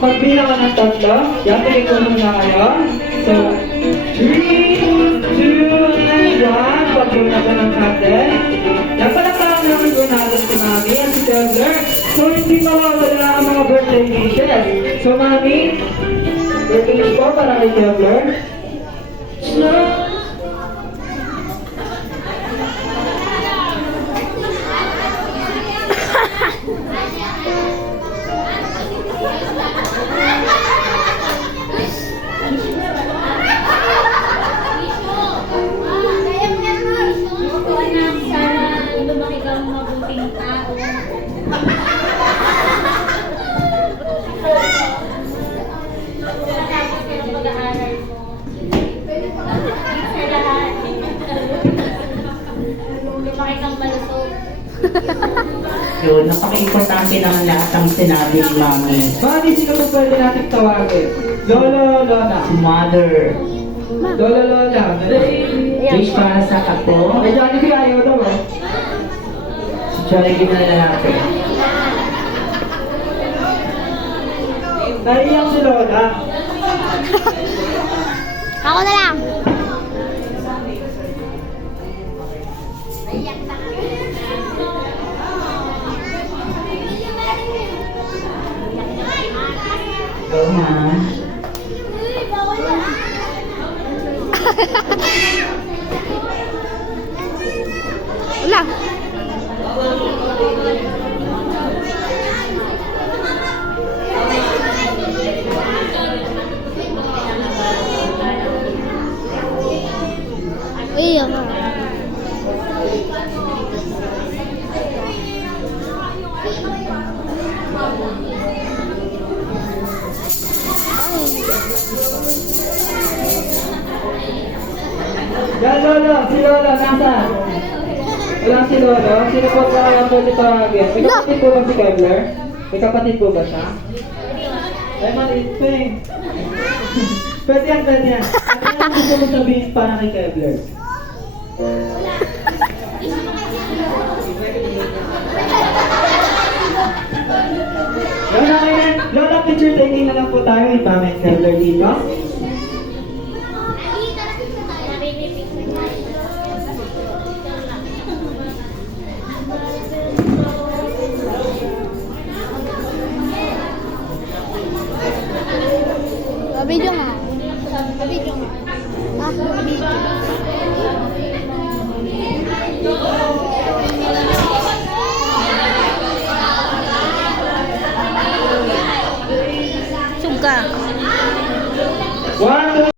pagbilang ka ng tatlo, yatigin ko muna kayo. So, 3, 2, and 1. Pagbunasan ng natin. Napalakpakan naman po natin si Mami at si Kevler. So, hindi mawawala ang mga birthday wishes. So, Mami, birthday wish po para kay Kevler. Yun, napaka-importante naman lahat ang sinabi ni Mami. Mami, sino po pwede natin tawagin? Lolo, Lola. Si Mother. Lolo, Lola. Wish para sa apo. Ay, Johnny, ayaw daw eh. Si Jollibee na lalaki. Naiiyak si Lola. Ako na lang. Go, Ma. Wala. Uy, ako. Yan, Lolo. Si Lola, nasaan? Wala si Lolo. Sino po kaya pwede tawagin? May kapatid po ba si Kevler? May kapatid po ba siya? Ay, maliit pa eh. Pwede yan, pwede yan. Ano ang gusto mo sabihin para kay Kevler? Lola, picture taking na lang po tayo. Ipamit Kevler dito.